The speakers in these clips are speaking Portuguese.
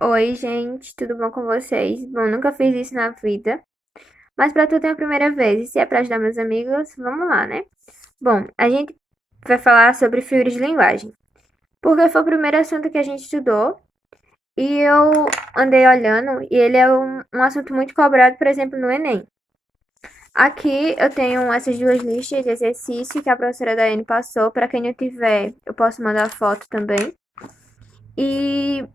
Oi, gente, tudo bom com vocês? Bom, nunca fiz isso na vida, mas pra tudo tem a primeira vez. E se é pra ajudar meus amigos, vamos lá, né? Bom, a gente vai falar sobre figuras de linguagem, porque foi o primeiro assunto que a gente estudou e eu andei olhando e ele é um assunto muito cobrado, por exemplo, no Enem. Aqui eu tenho essas duas listas de exercício que a professora Daiane passou. Para quem não tiver, eu posso mandar foto também. E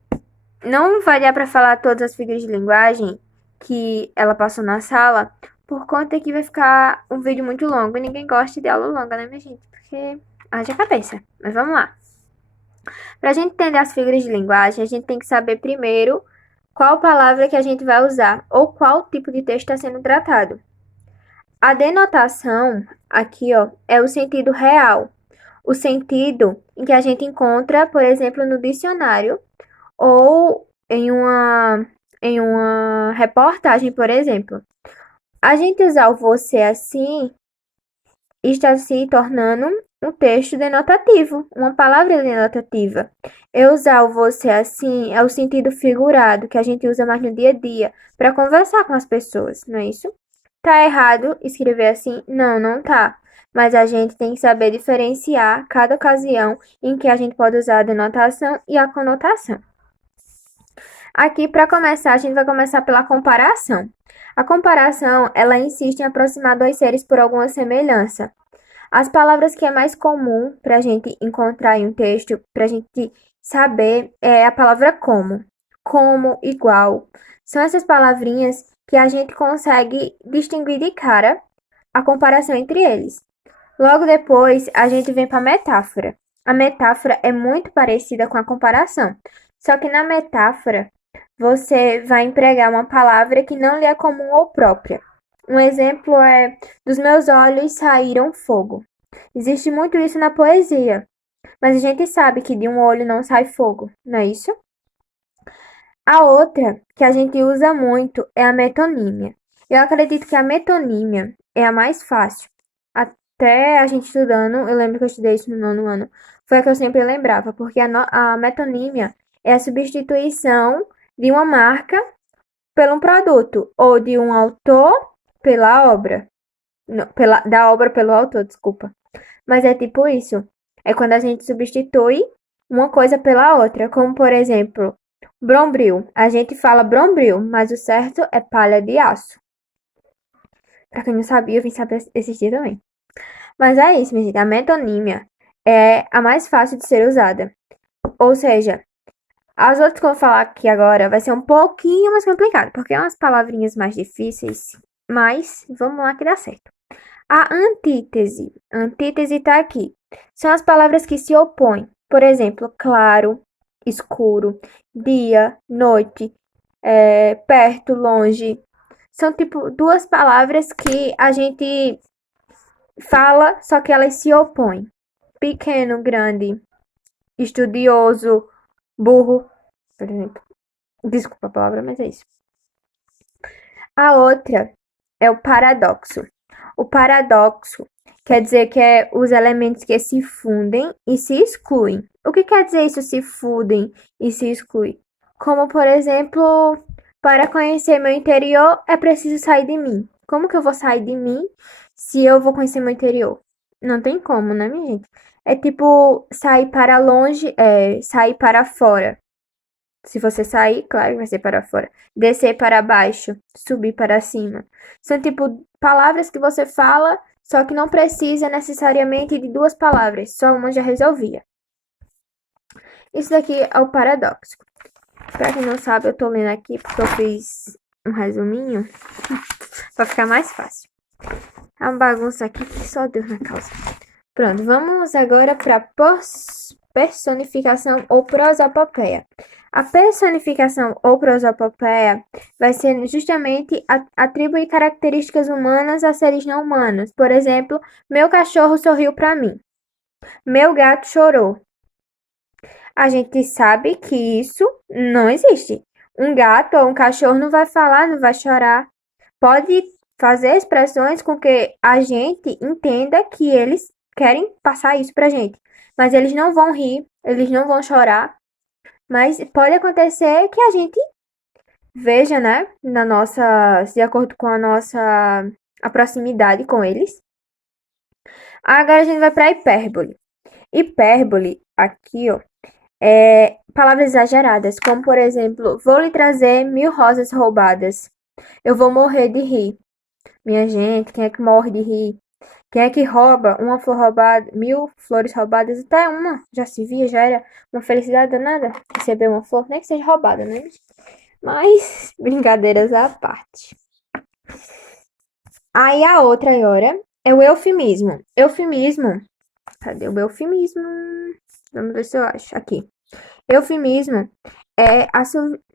não vai dar para falar todas as figuras de linguagem que ela passou na sala, por conta que vai ficar um vídeo muito longo e ninguém gosta de aula longa, né, minha gente? Porque haja cabeça. Mas vamos lá. Para a gente entender as figuras de linguagem, a gente tem que saber primeiro qual palavra que a gente vai usar ou qual tipo de texto está sendo tratado. A denotação, aqui, ó, é o sentido real. O sentido em que a gente encontra, por exemplo, no dicionário ou em uma reportagem, por exemplo. A gente usar o você assim está se tornando um texto denotativo, uma palavra denotativa. Eu usar o você assim é o sentido figurado que a gente usa mais no dia a dia para conversar com as pessoas, não é isso? Tá errado escrever assim? Não, não tá. Mas a gente tem que saber diferenciar cada ocasião em que a gente pode usar a denotação e a conotação. Aqui, para começar, a gente vai começar pela comparação. A comparação, ela insiste em aproximar dois seres por alguma semelhança. As palavras que é mais comum para a gente encontrar em um texto, para a gente saber, é a palavra como. Como, igual. São essas palavrinhas que a gente consegue distinguir de cara a comparação entre eles. Logo depois, a gente vem para a metáfora. A metáfora é muito parecida com a comparação, só que na metáfora você vai empregar uma palavra que não lhe é comum ou própria. Um exemplo é: dos meus olhos saíram fogo. Existe muito isso na poesia, mas a gente sabe que de um olho não sai fogo, não é isso? A outra que a gente usa muito é a metonímia. Eu acredito que a metonímia é a mais fácil. Até a gente estudando, eu lembro que eu estudei isso no nono ano, foi a que eu sempre lembrava, porque a metonímia é a substituição de uma marca por um produto, ou de um autor pela obra. Não, da obra pelo autor, desculpa. Mas é tipo isso. É quando a gente substitui uma coisa pela outra. Como, por exemplo, Brombril. A gente fala Brombril, mas o certo é palha de aço. Pra quem não sabia, eu vim saber esse dia também. Mas é isso, minha gente. A metonímia é a mais fácil de ser usada. Ou seja, as outras que eu vou falar aqui agora vai ser um pouquinho mais complicado, porque é umas palavrinhas mais difíceis, mas vamos lá que dá certo. A antítese. A antítese está aqui. São as palavras que se opõem. Por exemplo, claro, escuro, dia, noite, perto, longe. São tipo duas palavras que a gente fala, só que elas se opõem. Pequeno, grande, estudioso, burro, por exemplo. Desculpa a palavra, mas é isso. A outra é o paradoxo. O paradoxo quer dizer que é os elementos que se fundem e se excluem. O que quer dizer isso, se fundem e se excluem? Como, por exemplo, para conhecer meu interior é preciso sair de mim. Como que eu vou sair de mim se eu vou conhecer meu interior? Não tem como, né, minha gente? É tipo sair para longe, sair para fora. Se você sair, claro, vai ser para fora. Descer para baixo, subir para cima. São tipo palavras que você fala, só que não precisa necessariamente de duas palavras, só uma já resolvia. Isso daqui é o paradoxo. Para quem não sabe, eu tô lendo aqui porque eu fiz um resuminho para ficar mais fácil. É uma bagunça aqui que só Deus na causa. Pronto, vamos agora para personificação ou prosopopeia. A personificação ou prosopopeia vai ser justamente atribuir características humanas a seres não humanos. Por exemplo, meu cachorro sorriu para mim. Meu gato chorou. A gente sabe que isso não existe. Um gato ou um cachorro não vai falar, não vai chorar. Pode fazer expressões com que a gente entenda que eles querem passar isso pra gente. Mas eles não vão rir, eles não vão chorar. Mas pode acontecer que a gente veja, né, de acordo com a proximidade com eles. Agora a gente vai para hipérbole. Hipérbole, aqui, ó, é palavras exageradas, como por exemplo, vou lhe trazer 1.000 rosas roubadas. Eu vou morrer de rir. Minha gente, quem é que morre de rir? Quem é que rouba uma flor roubada, 1.000 flores roubadas? Até uma já se via, já era uma felicidade danada receber uma flor, nem que seja roubada, né? Mas, brincadeiras à parte. Aí a outra agora é o eufemismo. Eufemismo. Cadê o eufemismo? Vamos ver se eu acho. Aqui. Eufemismo é a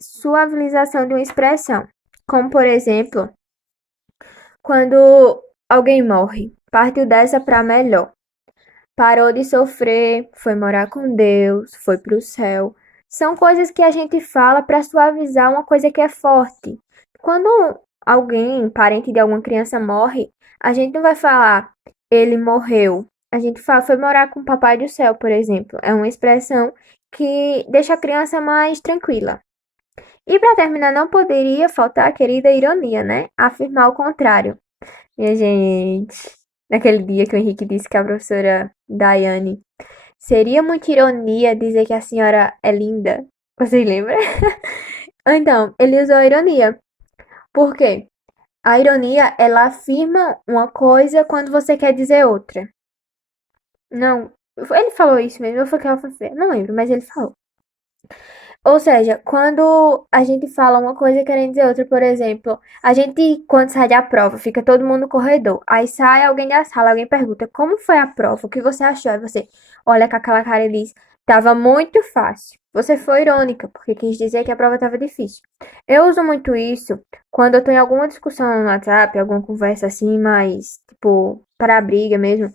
suavização de uma expressão. Como, por exemplo, quando alguém morre, partiu dessa para melhor. Parou de sofrer, foi morar com Deus, foi pro céu. São coisas que a gente fala para suavizar uma coisa que é forte. Quando alguém, parente de alguma criança morre, a gente não vai falar ele morreu. A gente fala foi morar com o papai do céu, por exemplo. É uma expressão que deixa a criança mais tranquila. E para terminar, não poderia faltar a querida ironia, né? Afirmar o contrário. Minha gente, naquele dia que o Henrique disse que a professora Daiane seria muita ironia dizer que a senhora é linda. Vocês lembram? Então, ele usou a ironia. Por quê? A ironia, ela afirma uma coisa quando você quer dizer outra. Não, ele falou isso mesmo, ou foi que ela foi feia? Não lembro, mas ele falou. Ou seja, quando a gente fala uma coisa querendo dizer outra, por exemplo, a gente, quando sai da prova, fica todo mundo no corredor. Aí sai alguém da sala, alguém pergunta, como foi a prova? O que você achou? Aí você olha com aquela cara e diz, tava muito fácil. Você foi irônica, porque quis dizer que a prova tava difícil. Eu uso muito isso quando eu tô em alguma discussão no WhatsApp, alguma conversa assim, mais, tipo, para a briga mesmo.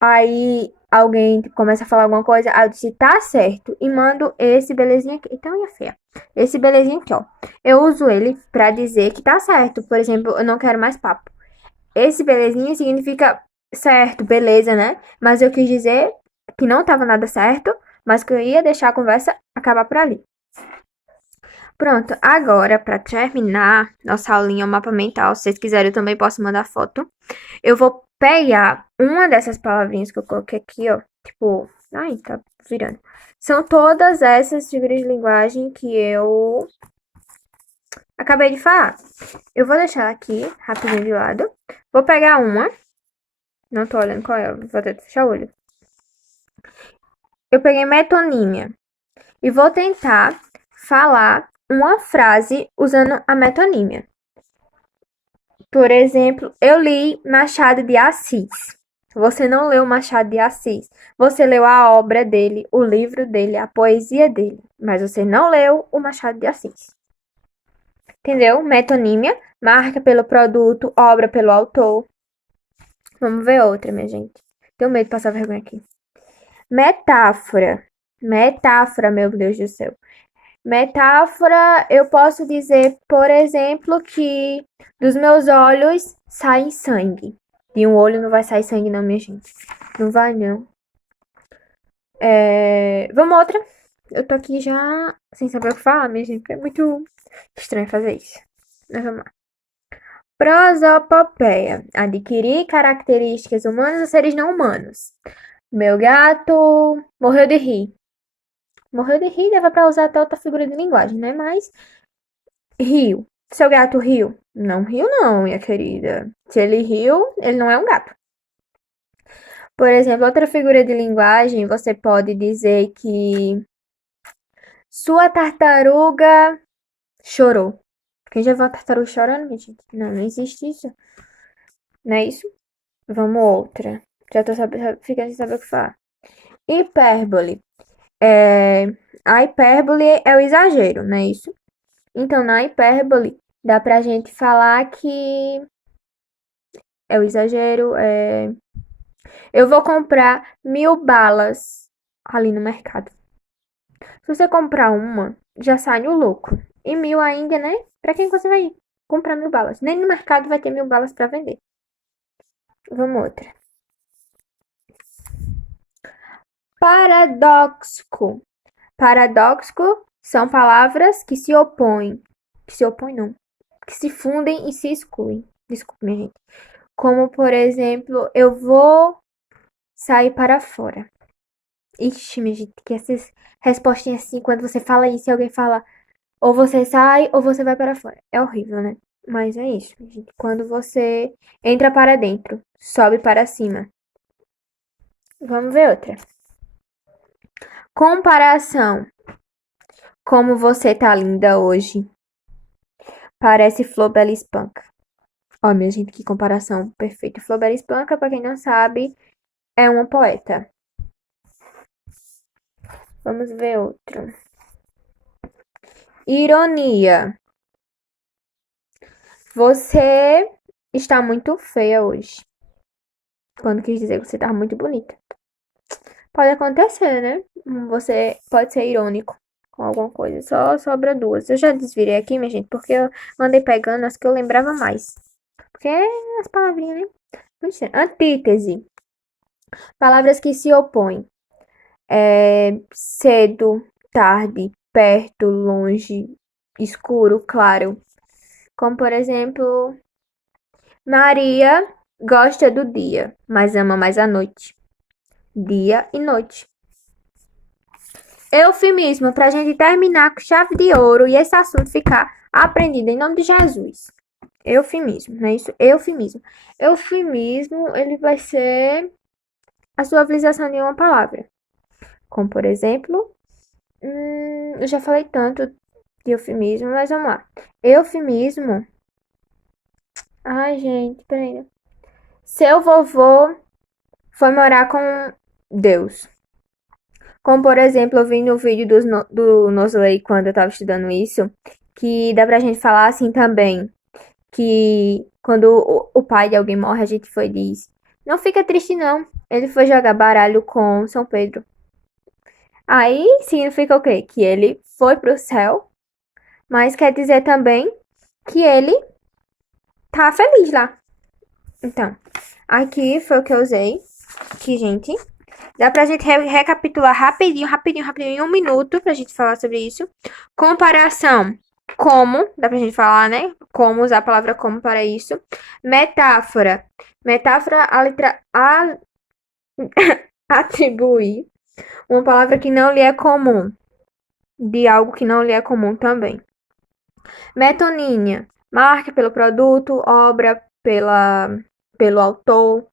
Aí alguém tipo, começa a falar alguma coisa, aí eu disse, tá certo, e mando esse belezinha aqui. Então, é feia. Esse belezinha aqui, ó. Eu uso ele pra dizer que tá certo. Por exemplo, eu não quero mais papo. Esse belezinha significa certo, beleza, né? Mas eu quis dizer que não tava nada certo, mas que eu ia deixar a conversa acabar por ali. Pronto, agora pra terminar nossa aulinha mapa mental, se vocês quiserem eu também posso mandar foto. Eu vou pegar uma dessas palavrinhas que eu coloquei aqui, ó. Tipo, ai, tá virando. São todas essas figuras de linguagem que eu acabei de falar. Eu vou deixar aqui rapidinho de lado. Vou pegar uma. Não tô olhando qual é, vou até fechar o olho. Eu peguei metonímia e vou tentar falar uma frase usando a metonímia. Por exemplo, eu li Machado de Assis. Você não leu Machado de Assis. Você leu a obra dele, o livro dele, a poesia dele. Mas você não leu o Machado de Assis. Entendeu? Metonímia, marca pelo produto, obra pelo autor. Vamos ver outra, minha gente. Tenho medo de passar vergonha aqui. Metáfora. Metáfora, meu Deus do céu. Metáfora, eu posso dizer, por exemplo, que dos meus olhos sai sangue. De um olho não vai sair sangue, não, minha gente. Não vai, não. Vamos outra. Eu tô aqui já sem saber o que falar, minha gente. É muito estranho fazer isso. Mas vamos lá. Prosopopeia. Adquirir características humanas ou seres não humanos. Meu gato morreu de rir. Morreu de rir, dava pra usar até outra figura de linguagem, né? Mas riu. Seu gato riu? Não riu, não, minha querida. Se ele riu, ele não é um gato. Por exemplo, outra figura de linguagem, você pode dizer que sua tartaruga chorou. Quem já viu uma tartaruga chorando, minha gente? Não, não existe isso. Não é isso? Vamos outra. Já tô ficando sem saber o que falar. Hipérbole. É, a hipérbole é o exagero, não é isso? Então, na hipérbole, dá pra gente falar que é o exagero. Eu vou comprar 1.000 balas ali no mercado. Se você comprar uma, já sai no lucro. E 1.000 ainda, né? Pra quem você vai comprar 1.000 balas? Nem no mercado vai ter 1.000 balas pra vender. Vamos outra. Paradoxo. Paradoxo são palavras que se opõem. Que se opõem, não. Que se fundem e se excluem. Desculpe, minha gente. Como, por exemplo, eu vou sair para fora. Ixi, minha gente, que essas respostinhas assim, quando você fala isso e alguém fala ou você sai ou você vai para fora. É horrível, né? Mas é isso, minha gente. Quando você entra para dentro, sobe para cima. Vamos ver outra. Comparação. Como você tá linda hoje. Parece Flor Bela Espanca. Ó, minha gente, que comparação perfeita. Flor Bela Espanca, pra quem não sabe, é uma poeta. Vamos ver outro. Ironia. Você está muito feia hoje. Quando quis dizer que você estava muito bonita. Pode acontecer, né? Você pode ser irônico com alguma coisa. Só sobra duas. Eu já desvirei aqui, minha gente, porque eu andei pegando as que eu lembrava mais. Porque as palavrinhas, né? Antítese. Palavras que se opõem. Cedo, tarde, perto, longe, escuro, claro. Como, por exemplo, Maria gosta do dia, mas ama mais a noite. Dia e noite. Eufemismo, pra gente terminar com chave de ouro e esse assunto ficar aprendido em nome de Jesus. Eufemismo, não é isso? Eufemismo. Eufemismo, ele vai ser a suavização de uma palavra. Como, por exemplo, eu já falei tanto de eufemismo, mas vamos lá. Eufemismo. Ai, gente, peraí. Seu vovô foi morar com Deus. Como, por exemplo, eu vi no vídeo do Nosley quando eu tava estudando isso, que dá pra gente falar assim também, que quando o pai de alguém morre, a gente foi e diz, não fica triste não, ele foi jogar baralho com São Pedro. Aí significa o quê? Que ele foi pro céu, mas quer dizer também que ele tá feliz lá. Então, aqui foi o que eu usei, que, gente, dá pra gente recapitular rapidinho, em um minuto pra gente falar sobre isso. Comparação. Como, dá pra gente falar, né? Como usar a palavra como para isso. Metáfora. Metáfora, atribuir uma palavra que não lhe é comum. De algo que não lhe é comum também. Metonímia. Marca pelo produto, obra pelo autor.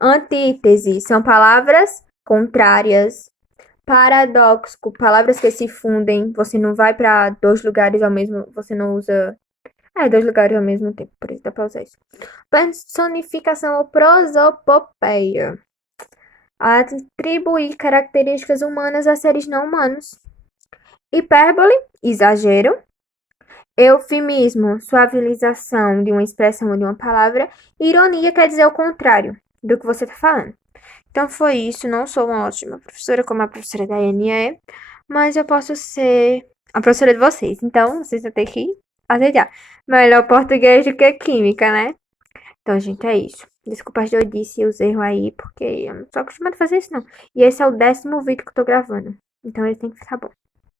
Antítese. São palavras contrárias. Paradoxo, palavras que se fundem, você não vai para dois lugares ao mesmo, você não usa, dois lugares ao mesmo tempo, por isso dá pra usar isso. Personificação ou prosopopeia, atribuir características humanas a seres não humanos. Hipérbole, exagero. Eufemismo, suavização de uma expressão ou de uma palavra. Ironia quer dizer o contrário do que você tá falando. Então foi isso. Não sou uma ótima professora como a professora Daiane é, mas eu posso ser a professora de vocês. Então vocês vão ter que aceitar. Melhor português do que química, né? Então, gente, é isso. Desculpa as doidices e os erros aí, porque eu não sou acostumada a fazer isso, não. E esse é o 10º vídeo que eu tô gravando. Então ele tem que ficar bom.